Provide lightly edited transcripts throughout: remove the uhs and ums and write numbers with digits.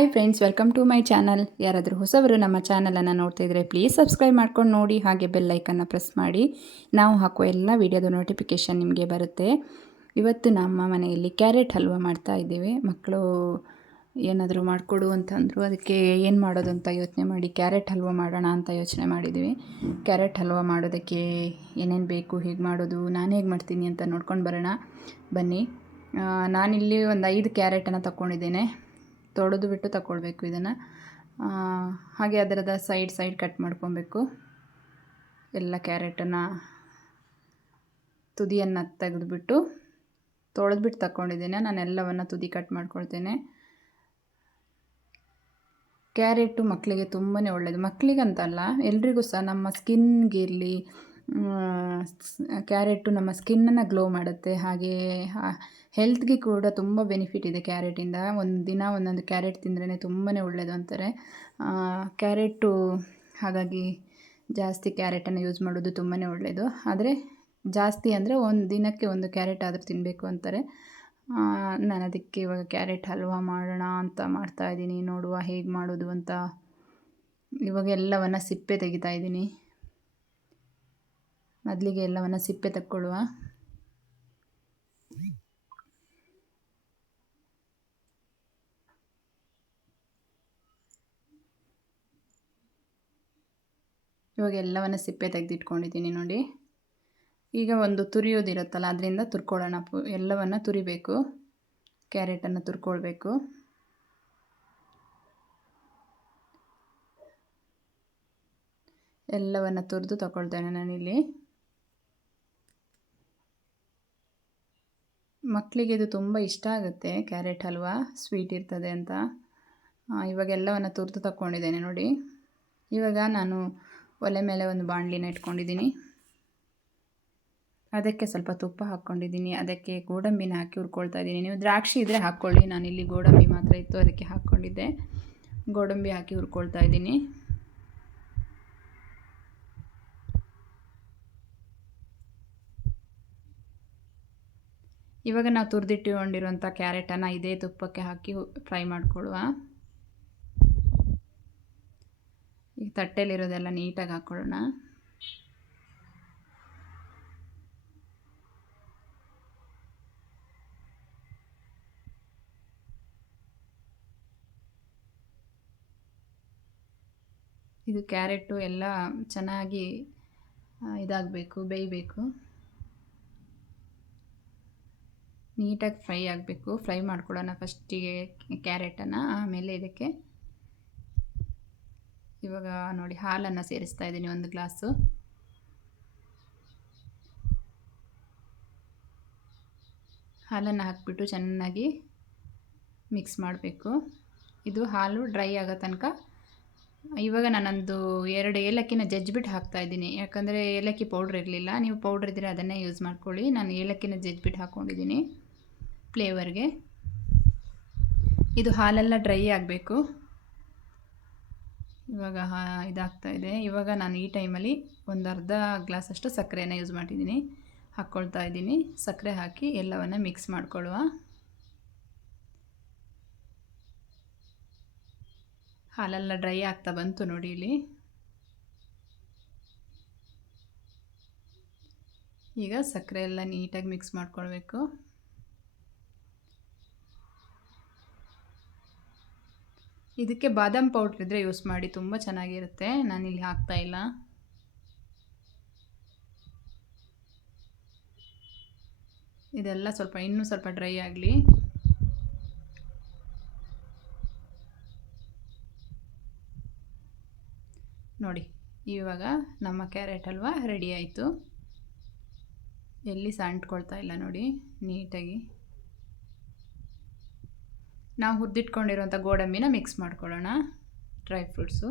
Hi friends, welcome to my channel. ಯಾರಾದರೂ ಹೊಸಬರು ನಮ್ಮ ಚಾನಲನ್ನು ನೋಡ್ತಾ ಇದ್ದರೆ ಪ್ಲೀಸ್ ಸಬ್ಸ್ಕ್ರೈಬ್ ಮಾಡ್ಕೊಂಡು ನೋಡಿ, ಹಾಗೆ ಬೆಲ್ ಐಕನ್ನ ಪ್ರೆಸ್ ಮಾಡಿ. ನಾವು ಹಾಕುವ ಎಲ್ಲ ವಿಡಿಯೋದ ನೋಟಿಫಿಕೇಷನ್ ನಿಮಗೆ ಬರುತ್ತೆ. ಇವತ್ತು ನಮ್ಮ ಮನೆಯಲ್ಲಿ ಕ್ಯಾರೆಟ್ ಹಲ್ವ ಮಾಡ್ತಾ ಇದ್ದೇವೆ. ಮಕ್ಕಳು ಏನಾದರೂ ಮಾಡಿಕೊಡು ಅಂತಂದರು. ಅದಕ್ಕೆ ಏನು ಮಾಡೋದು ಅಂತ ಯೋಚನೆ ಮಾಡಿ ಕ್ಯಾರೆಟ್ ಹಲ್ವ ಮಾಡೋಣ ಅಂತ ಯೋಚನೆ ಮಾಡಿದ್ದೀವಿ. ಕ್ಯಾರೆಟ್ ಹಲ್ವ ಮಾಡೋದಕ್ಕೆ ಏನೇನು ಬೇಕು, ಹೇಗೆ ಮಾಡೋದು, ನಾನು ಹೇಗೆ ಮಾಡ್ತೀನಿ ಅಂತ ನೋಡ್ಕೊಂಡು ಬರೋಣ ಬನ್ನಿ. ನಾನಿಲ್ಲಿ ಒಂದು 5 ಕ್ಯಾರೆಟನ್ನು ತಗೊಂಡಿದ್ದೇನೆ. ತೊಳೆದು ಬಿಟ್ಟು ತಗೊಳ್ಬೇಕು ಇದನ್ನು. ಹಾಗೆ ಅದರದ ಸೈಡ್ ಕಟ್ ಮಾಡ್ಕೊಬೇಕು. ಎಲ್ಲ ಕ್ಯಾರೆಟನ್ನು ತುದಿಯನ್ನು ತೆಗೆದುಬಿಟ್ಟು ತೊಳೆದ್ಬಿಟ್ಟು ತಗೊಂಡಿದ್ದೇನೆ. ನಾನು ಎಲ್ಲವನ್ನು ತುದಿ ಕಟ್ ಮಾಡ್ಕೊಳ್ತೇನೆ. ಕ್ಯಾರೆಟು ಮಕ್ಕಳಿಗೆ ತುಂಬಾ ಒಳ್ಳೆಯದು. ಮಕ್ಕಳಿಗಂತಲ್ಲ, ಎಲ್ರಿಗೂ ಸಹ. ನಮ್ಮ ಸ್ಕಿನ್ಗೆ ಇರಲಿ, ಕ್ಯಾರೆಟು ನಮ್ಮ ಸ್ಕಿನ್ನನ್ನು ಗ್ಲೋ ಮಾಡುತ್ತೆ. ಹಾಗೆ ಹೆಲ್ತ್ಗೆ ಕೂಡ ತುಂಬ ಬೆನಿಫಿಟ್ ಇದೆ ಕ್ಯಾರೆಟಿಂದ. ಒಂದು ದಿನ ಒಂದೊಂದು ಕ್ಯಾರೆಟ್ ತಿಂದ್ರೇ ತುಂಬಾ ಒಳ್ಳೆಯದು ಅಂತಾರೆ. ಕ್ಯಾರೆಟು ಹಾಗಾಗಿ ಜಾಸ್ತಿ ಕ್ಯಾರೆಟನ್ನು ಯೂಸ್ ಮಾಡೋದು ತುಂಬಾ ಒಳ್ಳೆಯದು. ಆದರೆ ಜಾಸ್ತಿ ಅಂದರೆ ಒಂದು ದಿನಕ್ಕೆ 1 ಕ್ಯಾರೆಟ್ ಆದರೂ ತಿನ್ನಬೇಕು ಅಂತಾರೆ. ನಾನು ಅದಕ್ಕೆ ಇವಾಗ ಕ್ಯಾರೆಟ್ ಹಲ್ವ ಮಾಡೋಣ ಅಂತ ಮಾಡ್ತಾಯಿದ್ದೀನಿ. ನೋಡುವ ಹೇಗೆ ಮಾಡೋದು ಅಂತ. ಇವಾಗ ಎಲ್ಲವನ್ನು ಸಿಪ್ಪೆ ತೆಗಿತಾ ಇದ್ದೀನಿ. ಮೊದಲಿಗೆ ಎಲ್ಲವನ್ನು ಸಿಪ್ಪೆ ತಕ್ಕೊಳ್ಳುವ. ಇವಾಗ ಎಲ್ಲವನ್ನು ಸಿಪ್ಪೆ ತೆಗೆದಿಟ್ಕೊಂಡಿದ್ದೀನಿ ನೋಡಿ. ಈಗ ಒಂದು ತುರಿಯೋದಿರುತ್ತಲ್ಲ, ಅದರಿಂದ ತುರ್ಕೊಳ್ಳೋಣ. ಎಲ್ಲವನ್ನು ತುರಿಬೇಕು. ಕ್ಯಾರೆಟನ್ನು ತುರ್ಕೊಳ್ಬೇಕು. ಎಲ್ಲವನ್ನು ತುರಿದು ತಗೊಳ್ತೇನೆ ನಾನಿಲ್ಲಿ. ಮಕ್ಕಳಿಗೆ ಇದು ತುಂಬ ಇಷ್ಟ ಆಗುತ್ತೆ, ಕ್ಯಾರೆಟ್ ಹಲ್ವ. ಸ್ವೀಟ್ ಇರ್ತದೆ ಅಂತ. ಇವಾಗ ಎಲ್ಲವನ್ನು ತುರಿದು ತಗೊಂಡಿದ್ದೇನೆ ನೋಡಿ. ಇವಾಗ ನಾನು ಒಲೆ ಮೇಲೆ ಒಂದು ಬಾಣಲಿನ ಇಟ್ಕೊಂಡಿದ್ದೀನಿ. ಅದಕ್ಕೆ ಸ್ವಲ್ಪ ತುಪ್ಪ ಹಾಕ್ಕೊಂಡಿದ್ದೀನಿ. ಅದಕ್ಕೆ ಗೋಡಂಬಿನ ಹಾಕಿ ಹುರ್ಕೊಳ್ತಾ ಇದ್ದೀನಿ. ನೀವು ದ್ರಾಕ್ಷಿ ಇದ್ದರೆ ಹಾಕ್ಕೊಳ್ಳಿ. ನಾನಿಲ್ಲಿ ಗೋಡಂಬಿ ಮಾತ್ರ ಇತ್ತು, ಅದಕ್ಕೆ ಹಾಕ್ಕೊಂಡಿದ್ದೆ. ಗೋಡಂಬಿ ಹಾಕಿ ಹುರ್ಕೊಳ್ತಾ ಇದ್ದೀನಿ. ಇವಾಗ ನಾವು ತುರಿದಿಟ್ಟುಕೊಂಡಿರುವಂಥ ಕ್ಯಾರೆಟನ್ನು ಇದೇ ತುಪ್ಪಕ್ಕೆ ಹಾಕಿ ಫ್ರೈ ಮಾಡ್ಕೊಳ್ಳುವ. ಈಗ ತಟ್ಟೆಲಿರೋದೆಲ್ಲ ನೀಟಾಗಿ ಹಾಕ್ಕೊಳ್ಳೋಣ. ಇದು ಕ್ಯಾರೆಟು ಎಲ್ಲ ಚೆನ್ನಾಗಿ ಇದಾಗಬೇಕು, ಬೇಯಬೇಕು. ನೀಟಾಗಿ ಫ್ರೈ ಆಗಬೇಕು. ಫ್ರೈ ಮಾಡ್ಕೊಳ್ಳೋಣ ಫಸ್ಟಿಗೆ ಕ್ಯಾರೆಟನ್ನು. ಆಮೇಲೆ ಇದಕ್ಕೆ ಇವಾಗ ನೋಡಿ ಹಾಲನ್ನು ಸೇರಿಸ್ತಾ ಇದ್ದೀನಿ, 1 ಗ್ಲಾಸು. ಹಾಲನ್ನು ಹಾಕಿಬಿಟ್ಟು ಚೆನ್ನಾಗಿ ಮಿಕ್ಸ್ ಮಾಡಬೇಕು. ಇದು ಹಾಲು ಡ್ರೈ ಆಗೋ ತನಕ. ಇವಾಗ ನಾನೊಂದು 2 ಏಲಕ್ಕಿನ ಜಜ್ಜಿಬಿಟ್ಟು ಹಾಕ್ತಾಯಿದ್ದೀನಿ. ಯಾಕಂದರೆ ಏಲಕ್ಕಿ ಪೌಡ್ರ್ ಇರಲಿಲ್ಲ. ನೀವು ಪೌಡ್ರ್ ಇದ್ದರೆ ಅದನ್ನೇ ಯೂಸ್ ಮಾಡ್ಕೊಳ್ಳಿ. ನಾನು ಏಲಕ್ಕಿನ ಜಜ್ಜಿಬಿಟ್ಟು ಹಾಕ್ಕೊಂಡಿದ್ದೀನಿ ಫ್ಲೇವರ್ಗೆ. ಇದು ಹಾಲೆಲ್ಲ ಡ್ರೈ ಆಗಬೇಕು. ಇವಾಗ ಇದಾಗ್ತಾಯಿದೆ. ಇವಾಗ ನಾನು ಈ ಟೈಮಲ್ಲಿ ಒಂದು ಅರ್ಧ ಗ್ಲಾಸಷ್ಟು ಸಕ್ಕರೆಯನ್ನು ಯೂಸ್ ಮಾಡಿದ್ದೀನಿ, ಹಾಕ್ಕೊಳ್ತಾ ಇದ್ದೀನಿ. ಸಕ್ಕರೆ ಹಾಕಿ ಎಲ್ಲವನ್ನು ಮಿಕ್ಸ್ ಮಾಡ್ಕೊಳ್ಳುವ. ಹಾಲೆಲ್ಲ ಡ್ರೈ ಆಗ್ತಾ ಬಂತು ನೋಡಿ ಇಲ್ಲಿ. ಈಗ ಸಕ್ಕರೆ ಎಲ್ಲ ನೀಟಾಗಿ ಮಿಕ್ಸ್ ಮಾಡ್ಕೊಳ್ಬೇಕು. ಇದಕ್ಕೆ ಬಾದಾಮ್ ಪೌಡ್ರ್ ಇದ್ದರೆ ಯೂಸ್ ಮಾಡಿ, ತುಂಬ ಚೆನ್ನಾಗಿರುತ್ತೆ. ನಾನಿಲ್ಲಿ ಹಾಕ್ತಾ ಇಲ್ಲ. ಇದೆಲ್ಲ ಇನ್ನೂ ಸ್ವಲ್ಪ ಡ್ರೈ ಆಗಲಿ. ನೋಡಿ, ಇವಾಗ ನಮ್ಮ ಕ್ಯಾರೆಟ್ ಹಲ್ವ ರೆಡಿ ಆಯಿತು. ಎಲ್ಲಿ ಸಹ ಅಂಟ್ಕೊಳ್ತಾ ಇಲ್ಲ ನೋಡಿ, ನೀಟಾಗಿ. ನಾವು ಹುರಿದಿಟ್ಕೊಂಡಿರುವಂಥ ಗೋಡಂಬಿನ ಮಿಕ್ಸ್ ಮಾಡ್ಕೊಳ್ಳೋಣ. Dry fruits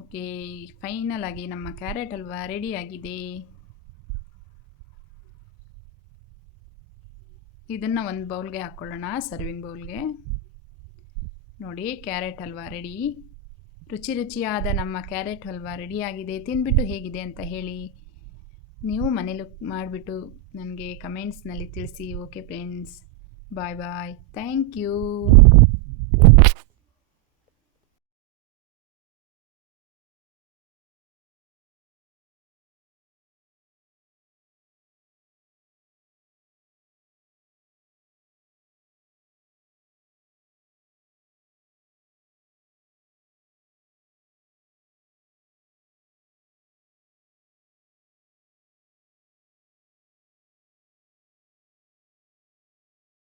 okay. ಫೈನಲ್ ಆಗಿ ನಮ್ಮ ಕ್ಯಾರೆಟ್ ಹಲ್ವ ರೆಡಿಯಾಗಿದೆ. ಇದನ್ನು ಒಂದು ಬೌಲ್ಗೆ ಹಾಕ್ಕೊಳ್ಳೋಣ, ಸರ್ವಿಂಗ್ ಬೌಲ್ಗೆ. ನೋಡಿ ಕ್ಯಾರೆಟ್ ಹಲ್ವಾ ರೆಡಿ. ರುಚಿಯಾದ ನಮ್ಮ ಕ್ಯಾರೆಟ್ ಹಲ್ವಾ ರೆಡಿಯಾಗಿದೆ. ತಿಂದ್ಬಿಟ್ಟು ಹೇಗಿದೆ ಅಂತ ಹೇಳಿ. ನೀವು ಮನೇಲಿ ಮಾಡಿಬಿಟ್ಟು ನನಗೆ ಕಮೆಂಟ್ಸ್ನಲ್ಲಿ ತಿಳಿಸಿ. Okay friends, bye bye, thank you.